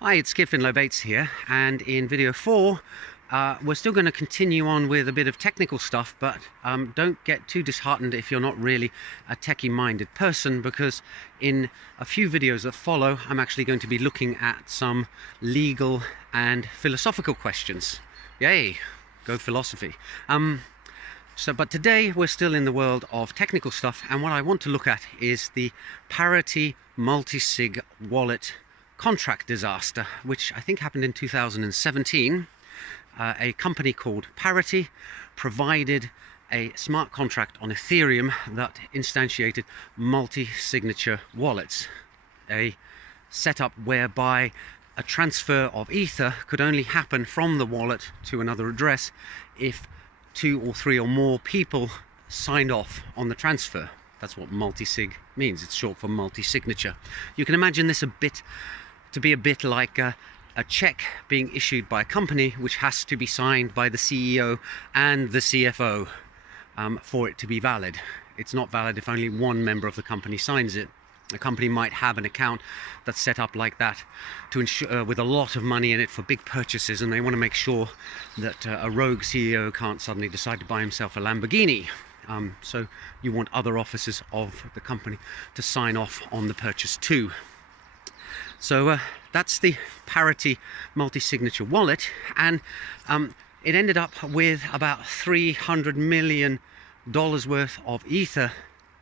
Hi, it's Kiffin Lobates here, and in video 4 we're still going to continue on with a bit of technical stuff, but don't get too disheartened if you're not really a techie minded person, because in a few videos that follow I'm actually going to be looking at some legal and philosophical questions. Yay, go philosophy. But today we're still in the world of technical stuff, and what I want to look at is the Parity multi-sig wallet contract disaster, which I think happened in 2017. A company called Parity provided a smart contract on Ethereum that instantiated multi-signature wallets, a setup whereby a transfer of Ether could only happen from the wallet to another address if 2 or 3 or more people signed off on the transfer. That's what multi-sig means. It's short for multi-signature. You can imagine this to be a bit like a check being issued by a company which has to be signed by the CEO and the CFO for it to be valid. It's not valid if only one member of the company signs it. A company might have an account that's set up like that to ensure, with a lot of money in it for big purchases, and they want to make sure that a rogue CEO can't suddenly decide to buy himself a Lamborghini. So you want other officers of the company to sign off on the purchase too. So that's the Parity multi-signature wallet, and it ended up with about $300 million worth of Ether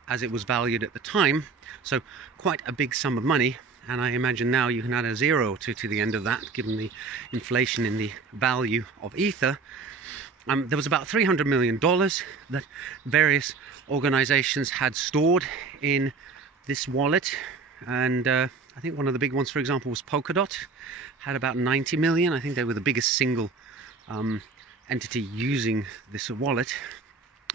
as it was valued at the time. So quite a big sum of money, and I imagine now you can add a 0 or 2 to the end of that, given the inflation in the value of Ether. There was about $300 million that various organizations had stored in this wallet, and I think one of the big ones, for example, was Polkadot, had about 90 million. I think they were the biggest single entity using this wallet.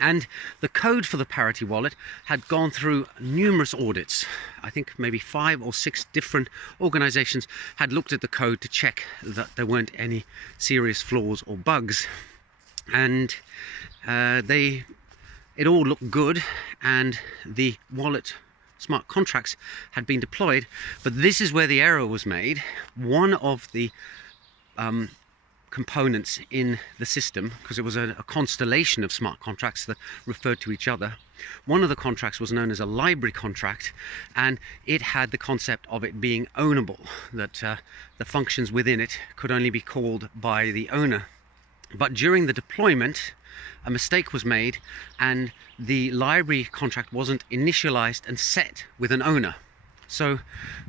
And the code for the Parity wallet had gone through numerous audits. I think maybe 5 or 6 different organizations had looked at the code to check that there weren't any serious flaws or bugs. And it all looked good, and the wallet smart contracts had been deployed, but this is where the error was made. One of the components in the system, because it was a constellation of smart contracts that referred to each other, one of the contracts was known as a library contract, and it had the concept of it being ownable, that the functions within it could only be called by the owner. But during the deployment, a mistake was made, and the library contract wasn't initialized and set with an owner. So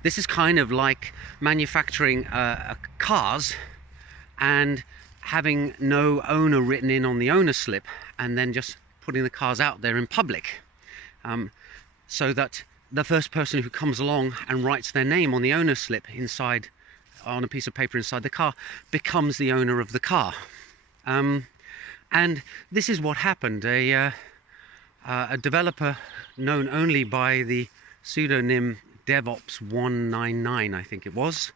this is kind of like manufacturing cars and having no owner written in on the owner slip, and then just putting the cars out there in public, so that the first person who comes along and writes their name on the owner slip inside on a piece of paper inside the car becomes the owner of the car. And this is what happened. A developer known only by the pseudonym DevOps199, I think it was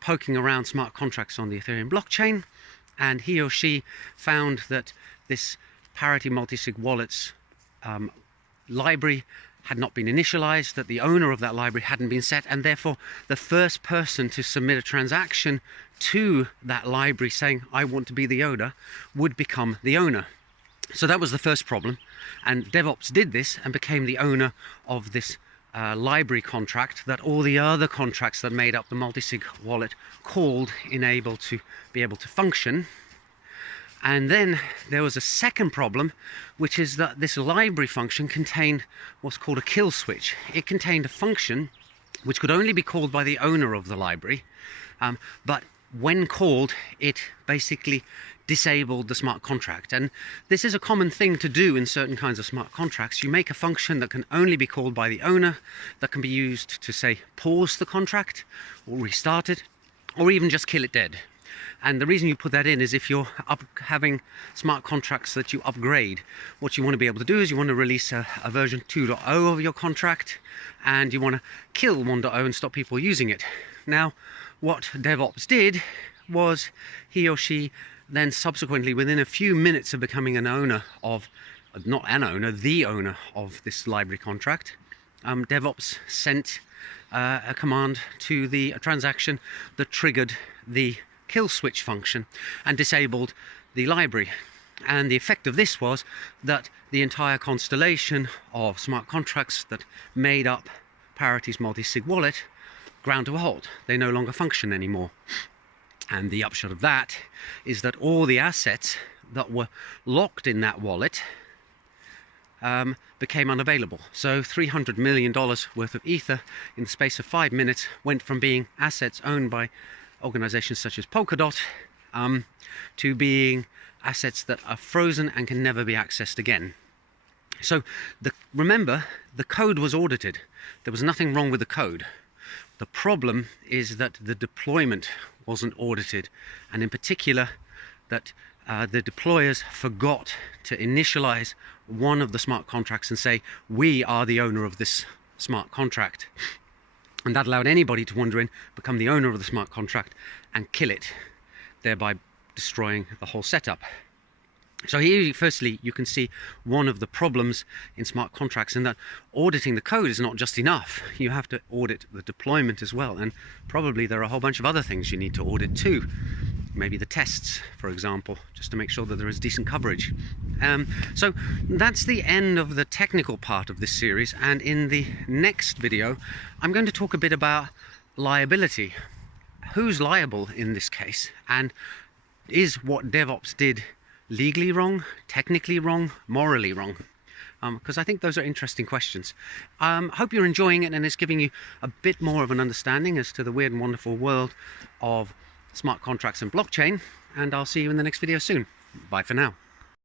poking around smart contracts on the Ethereum blockchain, and he or she found that this Parity multi-sig wallets library had not been initialized, that the owner of that library hadn't been set, and therefore the first person to submit a transaction to that library saying, I want to be the owner, would become the owner. So that was the first problem, and DevOps did this and became the owner of this library contract that all the other contracts that made up the multi-sig wallet called in able to be able to function. And then there was a second problem, which is that this library function contained what's called a kill switch. It contained a function which could only be called by the owner of the library, but when called, it basically disabled the smart contract. And this is a common thing to do in certain kinds of smart contracts. You make a function that can only be called by the owner, that can be used to, say, pause the contract or restart it, or even just kill it dead. And the reason you put that in is if you're having smart contracts that you upgrade, what you want to be able to do is you want to release a version 2.0 of your contract, and you want to kill 1.0 and stop people using it. Now, what DevOps did was he or she then subsequently, within a few minutes of becoming an owner of, not an owner, the owner of this library contract, DevOps sent a command to the transaction that triggered the kill switch function and disabled the library. And the effect of this was that the entire constellation of smart contracts that made up Parity's multi-sig wallet ground to a halt. They no longer function anymore. And the upshot of that is that all the assets that were locked in that wallet became unavailable. So $300 million worth of Ether in the space of 5 minutes went from being assets owned by organizations such as Polkadot to being assets that are frozen and can never be accessed again. So remember, the code was audited. There was nothing wrong with the code. The problem is that the deployment wasn't audited, and in particular that the deployers forgot to initialize one of the smart contracts and say, we are the owner of this smart contract. And that allowed anybody to wander in, become the owner of the smart contract and kill it, thereby destroying the whole setup. So here, firstly, you can see one of the problems in smart contracts, in that auditing the code is not just enough. You have to audit the deployment as well, and probably there are a whole bunch of other things you need to audit too. Maybe the tests, for example, just to make sure that there is decent coverage. So that's the end of the technical part of this series, and in the next video I'm going to talk a bit about liability. Who's liable in this case, and is what DevOps did legally wrong, technically wrong, morally wrong? Because I think those are interesting questions. Hope you're enjoying it and it's giving you a bit more of an understanding as to the weird and wonderful world of smart contracts and blockchain, and I'll see you in the next video soon. Bye for now.